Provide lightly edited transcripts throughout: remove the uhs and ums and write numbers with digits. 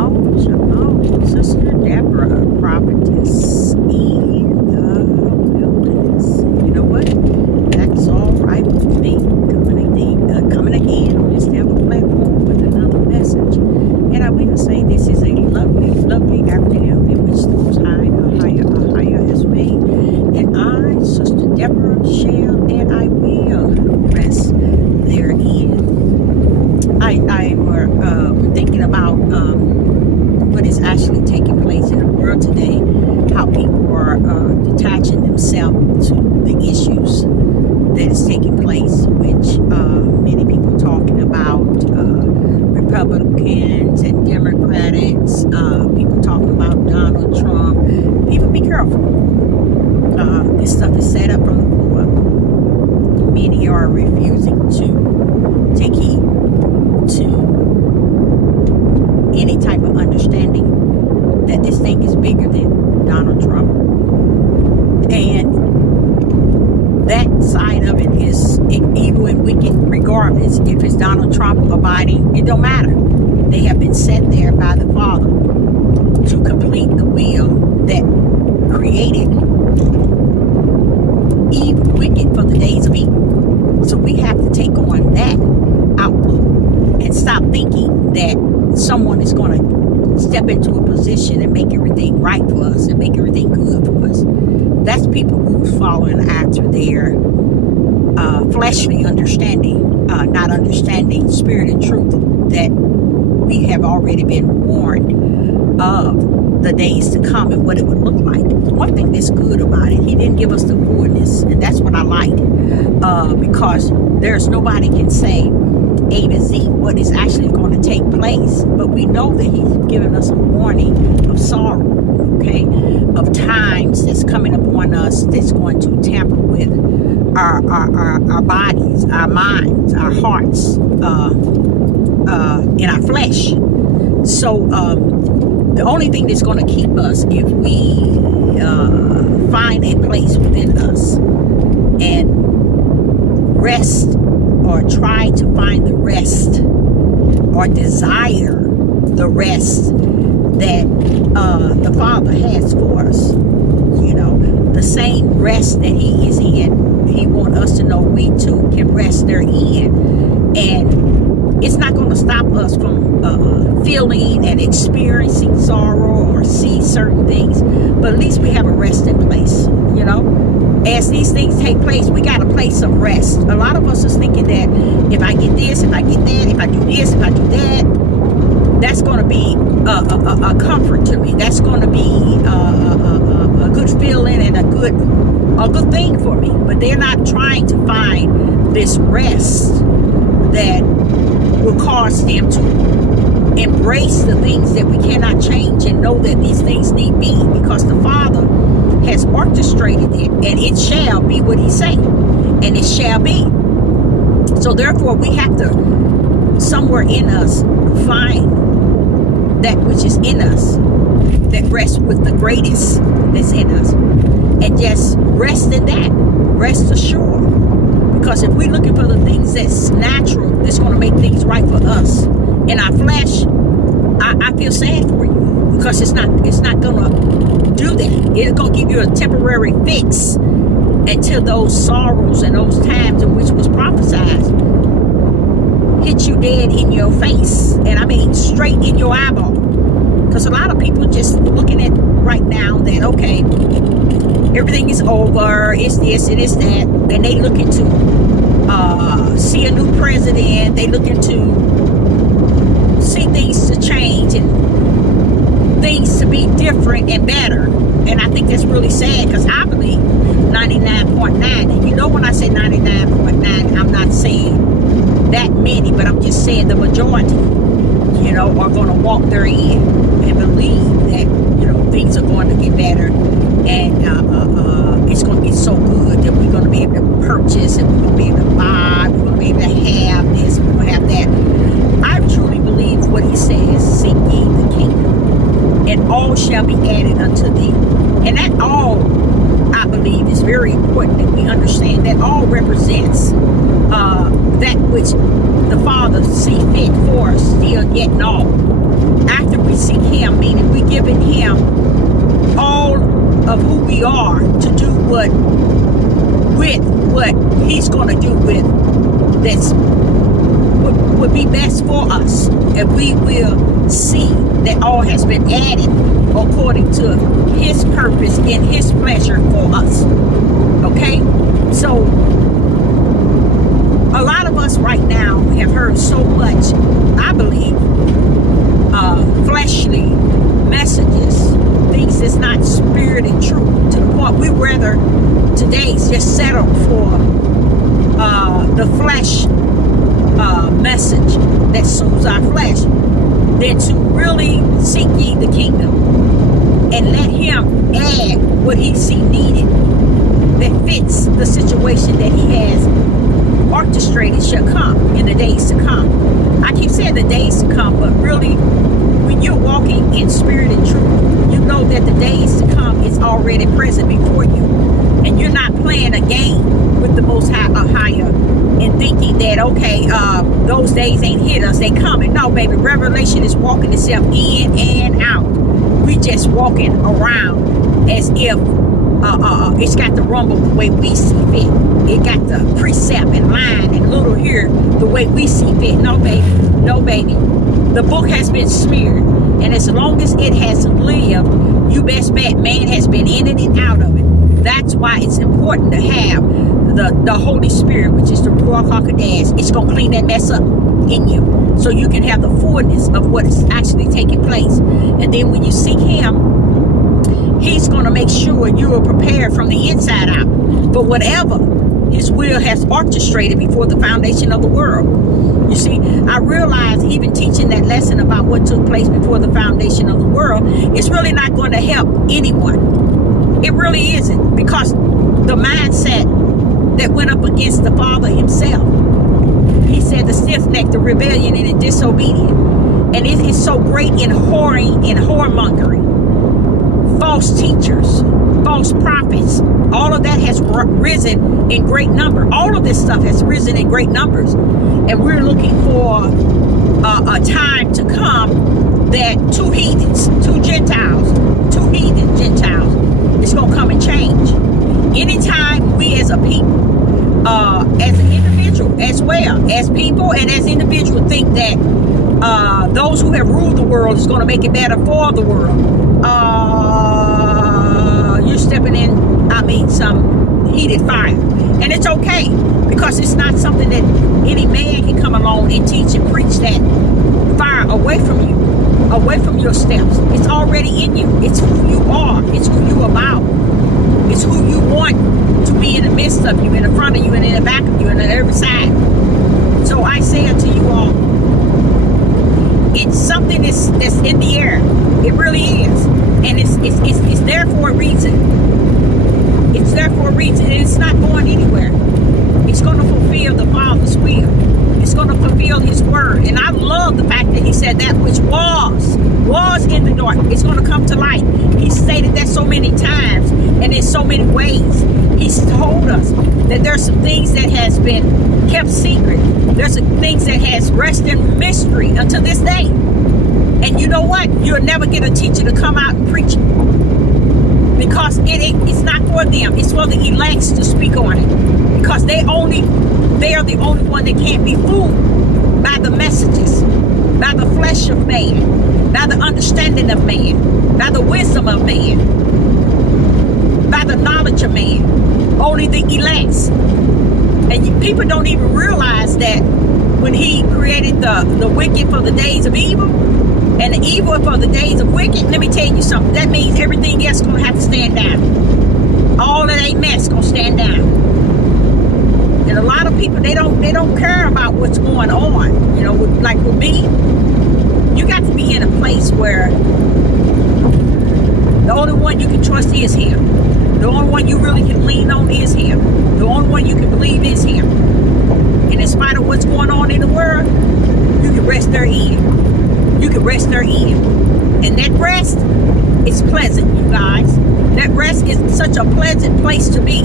Shalom, shalom, Sister Deborah, prophetess in the wilderness. You know what? That's all right with me. Coming again on this devil platform with another message. And I will say this is a lovely, lovely afternoon in which the Most High, Ahaya has made. And I, Sister Deborah, shall and I will rest therein. We're thinking about what is actually taking place in the world today, how people are detaching themselves to the issues that is taking place, which many people are talking about, Republicans and Democrats, people talking about Donald Trump. People be careful. This stuff is set up from the floor. Many are refusing to take heed to any type of understanding that this thing is bigger than Donald Trump. And that side of it is evil and wicked regardless if it's Donald Trump or Biden. It don't matter. They have been set there by the Father to complete the will that created evil, wicked for the days of evil. So we have to take on that outlook and stop thinking that someone is going to step into a position and make everything right for us and make everything good for us. That's people who's following after their fleshly understanding, not understanding spirit and truth that we have already been warned of the days to come and what it would look like. One thing that's good about it, he didn't give us the fullness, and that's what I like, because there's nobody can say A to Z what is actually going to take place, but we know that he's given us a warning of sorrow, okay, of times that's coming upon us that's going to tamper with our bodies, our minds, our hearts, in our flesh. So the only thing that's going to keep us, if we find a place within us and rest, or try to find the rest, or desire the rest that the Father has for us, you know, the same rest that he is in, he wants us to know we too can rest therein. And it's not going to stop us from feeling and experiencing sorrow or see certain things, but at least we have a resting place, you know. As these things take place, we got a place of rest. A lot of us is thinking that if I get this, if I get that, if I do this, if I do that, that's going to be a comfort to me. That's going to be a good feeling and a good thing for me. But they're not trying to find this rest that will cause them to embrace the things that we cannot change and know that these things need be, because the Father has orchestrated it, and it shall be what he say, and it shall be. So therefore we have to somewhere in us find that which is in us that rests with the greatest that's in us, and just rest in that, rest assured. Because if we're looking for the things that's natural, that's going to make things right for us in our flesh, I feel sad for you, because it's not going to do that. It's going to give you a temporary fix until those sorrows and those times in which was prophesied hit you dead in your face, and I mean straight in your eyeball. Because a lot of people just looking at right now that, okay, everything is over, it's this, it is that, and they looking to see a new president, they looking to see things to change and things to be different and better. And I think that's really sad, because I believe 99.9, and you know when I say 99.9, I'm not saying that many, but I'm just saying the majority, you know, are going to walk therein and believe that, you know, things are going to get better, and it's going to get so good that we're going to be able to purchase, and we're going to be able to buy, we're going to be able to have this, we're going to have that. I truly believe what he says: seek ye the kingdom, and all shall be added unto thee. And that all, I believe, is very important that we understand that all represents that which the Father see fit for us still yet in all. After we seek him, meaning we giving him all of who we are to do what he's going to do with that's would be best for us, and we will see that all has been added according to his purpose and his pleasure for us. Okay, so a lot of us right now have heard so much, I believe, fleshly messages, things that's not spirit and truth, to the point we rather today just settle for the flesh message that soothes our flesh than to really seek ye the kingdom and let him add what he see needed that fits the situation that he has orchestrated shall come in the days to come. I keep saying the days to come, but really when you're walking in spirit and truth, you know that the days to come is already present before you, and you're not playing a game with the Most High Ahaya and thinking that, okay, those days ain't hit us, they coming. No, baby, revelation is walking itself in and out. We just walking around as if it's got the rumble the way we see fit. It got the precept and line and little here the way we see fit. No, baby. No, baby. The book has been smeared, and as long as it has lived, you best bet man has been in it and out of it. That's why it's important to have the Holy Spirit, which is the Ruach HaKodesh. It's going to clean that mess up in you, so you can have the fullness of what is actually taking place. And then when you seek him, he's going to make sure you are prepared from the inside out for whatever his will has orchestrated before the foundation of the world. You see, I realize even teaching that lesson about what took place before the foundation of the world is really not going to help anyone. It really isn't, because the mindset that went up against the Father himself, he said the stiff-necked, the rebellion, and the disobedient. And it is so great in whoring and whoremongering, false teachers, false prophets. All of that has risen in great number. All of this stuff has risen in great numbers. And we're looking for a time to come that two heathens, two Gentiles, two heathen Gentiles, it's going to come and change. Anytime we as a people, as an individual, as well as people and as individuals, think that those who have ruled the world is going to make it better for the world, you're stepping in, some heated fire. And it's okay, because it's not something that any man can come along and teach and preach that fire away from you, away from your steps. It's already in you. It's who you are. It's who you about. It's who you want to be in the midst of you, in the front of you, and in the back of you, and on every side. So I say unto you all, it's something that's in the air. It really is. And it's there for a reason. It's there for a reason, and it's not going anywhere. It's going to fulfill the Father's will. It's going to fulfill his word. And I love the fact that he said that which was in the dark, it's going to come to light. He stated that so many times and in so many ways. He's told us that there's some things that has been kept secret. There's some things that has rested in mystery until this day. And you know what? You'll never get a teacher to come out and preach it, because it's not for them. It's for the elects to speak on it, because they are the only one that can't be fooled by the messages, by the flesh of man, by the understanding of man, by the wisdom of man, by the knowledge of man. Only the elects. And people don't even realize that when he created the wicked for the days of evil and the evil for the days of wicked, let me tell you something. That means everything else is going to have to stand down. All of that mess going to stand down. And a lot of people, they don't care about what's going on. You know, like with me, you got to be in a place where the only one you can trust is him. The only one you really can lean on is him. The only one you can believe is him. And in spite of what's going on in the world, you can rest therein. You can rest therein. And that rest is pleasant, you guys. That rest is such a pleasant place to be.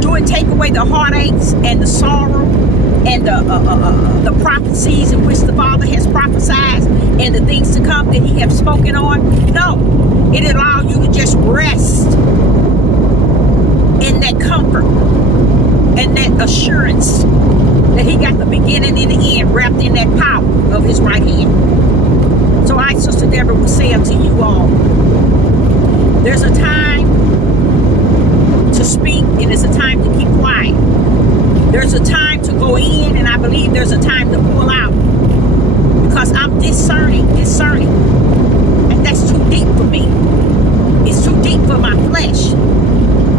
Do it take away the heartaches and the sorrow and the prophecies in which the Father has prophesied and the things to come that he has spoken on. No, it allows you to just rest in that comfort and that assurance that he got the beginning and the end wrapped in that power of his right hand. So I, Sister Deborah, will say unto you all, there's a time to speak and there's a time to keep quiet. There's a time to go in, and I believe there's a time to pull out, because I'm discerning, and that's too deep for me. It's too deep for my flesh.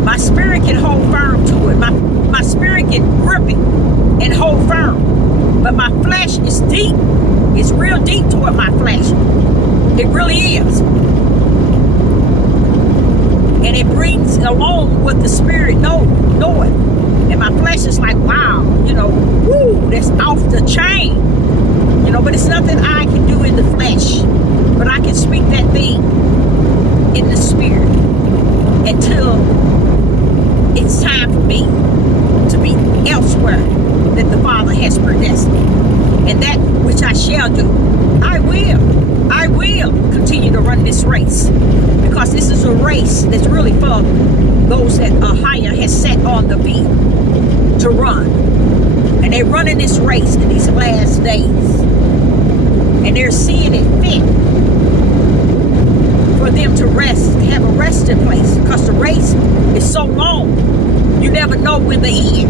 My spirit can hold firm to it. My spirit can grip it and hold firm, but my flesh is deep. It's real deep toward my flesh. It really is. And it brings along what the spirit know it. And my flesh is like, wow, woo, that's off the chain. But it's nothing I can do in the flesh. But I can speak that thing in the spirit until it's time for me to be elsewhere that the Father has predestined. And that which I shall do, I will continue to run this race, because this is a race that's really for those that Ahaya has set on the field to run. And they're running this race in these last days, and they're seeing it fit for them to rest, have a resting place, because the race is so long, you never know when the end.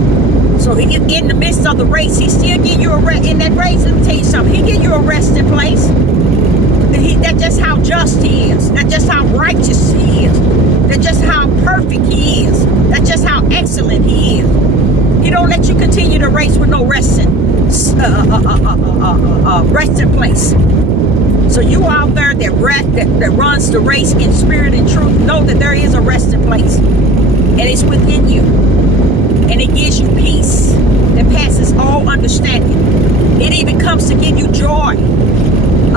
So in the midst of the race, he still give you a rest. In that race, let me tell you something, he give you a resting place. That's just how just he is. That's just how righteous he is. That's just how perfect he is. That's just how excellent he is. He don't let you continue to race with no resting place. So you out there that runs the race in spirit and truth, know that there is a resting place, and it's within you, and it gives you peace that passes all understanding. It even comes to give you joy,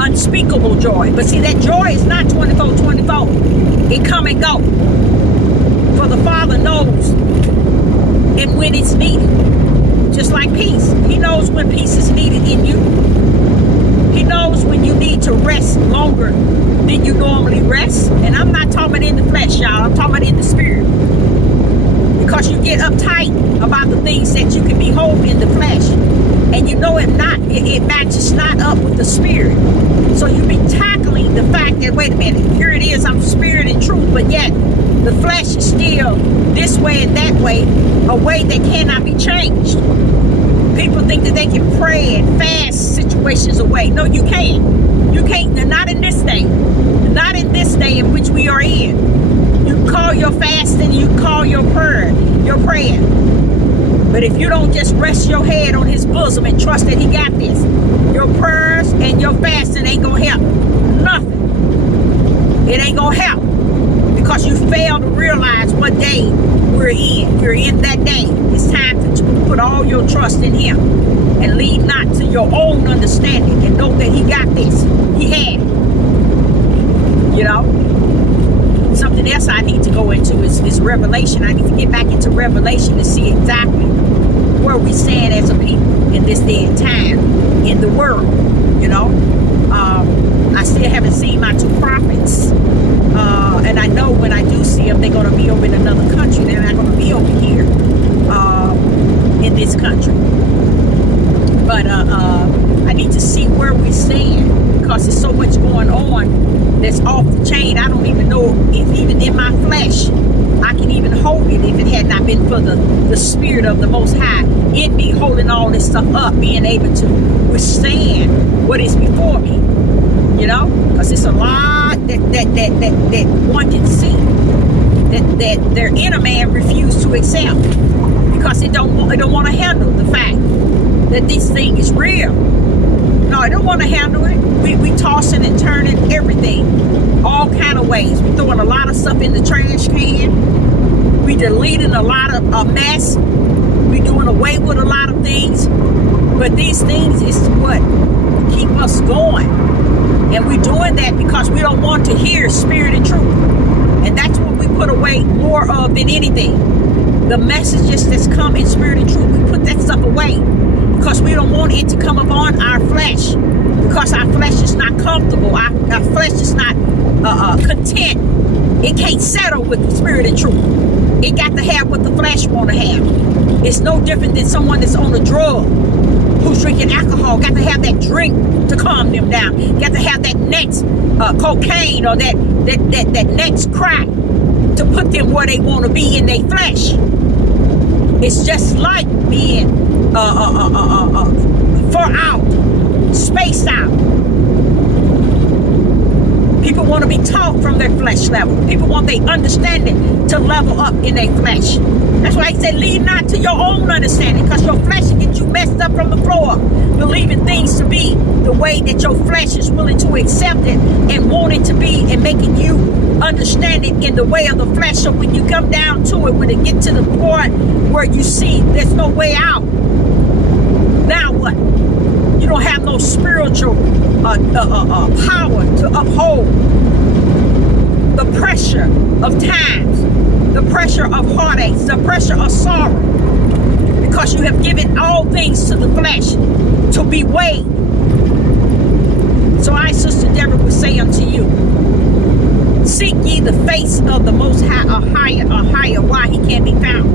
unspeakable joy. But see, that joy is not 24/24. It come and go. For the Father knows and when it's needed. Just like peace. He knows when peace is needed in you. He knows when you need to rest longer than you normally rest. And I'm not talking about in the flesh, y'all. I'm talking about in the spirit. Because you get uptight about the things that you can behold in the flesh. And you know it matches not up with the spirit. So you be tackling the fact that, wait a minute, here it is, I'm spirit and truth, but yet the flesh is still this way and that way, a way that cannot be changed. People think that they can pray and fast situations away. No, you can't. You can't. Not in this day. Not in this day in which we are in. You call your fasting, you call your prayer, your praying. But if you don't just rest your head on his bosom and trust that he got this, your prayers and your fasting ain't gonna help nothing. It ain't gonna help, because you fail to realize what day we're in. You're in that day. It's time to put all your trust in him and lean not to your own understanding, and know that he got this. He had it. Something else I need to go into is Revelation. I need to get back into Revelation to see exactly where we stand as a people in this day and time in the world. I still haven't seen my two prophets, and I know when I do see them, they're going to be over in another country. They're not going to be over here in this country. But I need to see where we stand, because there's so much going on that's off the chain. I don't even know if even in my flesh I can even hold it, if it had not been for the spirit of the Most High in me, holding all this stuff up, being able to withstand what is before me. Because it's a lot that one can see that their inner man refused to accept, because it don't want to handle the fact that this thing is real. No, I don't want to handle it. We tossing and turning everything, all kind of ways. We throwing a lot of stuff in the trash can. We deleting a lot of a mess. We doing away with a lot of things. But these things is what keep us going. And we're doing that because we don't want to hear spirit and truth. And that's what we put away more of than anything. The messages that's come in spirit and truth, we put that stuff away. because we don't want it to come upon our flesh, because our flesh is not comfortable. Our flesh is not content. It can't settle with the spirit and truth. It got to have what the flesh want to have. It's no different than someone that's on a drug, who's drinking alcohol. Got to have that drink to calm them down. Got to have that next cocaine or that next crack to put them where they want to be in their flesh. It's just like being far out, spaced out. People want to be taught from their flesh level. People want their understanding to level up in their flesh. That's why he said, lean not to your own understanding, because your flesh will get you messed up from the floor, believing things to be the way that your flesh is willing to accept it and want it to be, and making you understand it in the way of the flesh. So when you come down to it, when it get to the point where you see there's no way out, now what? You don't have no spiritual power to uphold the pressure of times, the pressure of heartaches, the pressure of sorrow, because you have given all things to the flesh to be weighed. So I, Sister Deborah, would say unto you, seek ye the face of the Most High, Ahaya, while he can be found.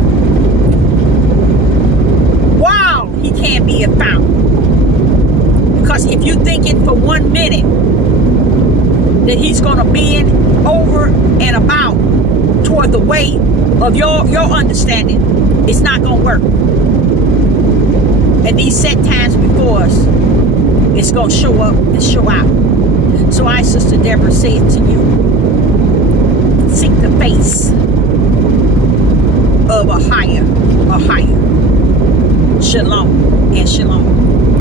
While he can be found. Because if you think it for 1 minute that he's going to bend over and about toward the way of your understanding, it's not going to work. And these set times before us, it's going to show up and show out. So I, Sister Deborah, say it to you. Seek the face of Ahaya. Shalom and shalom.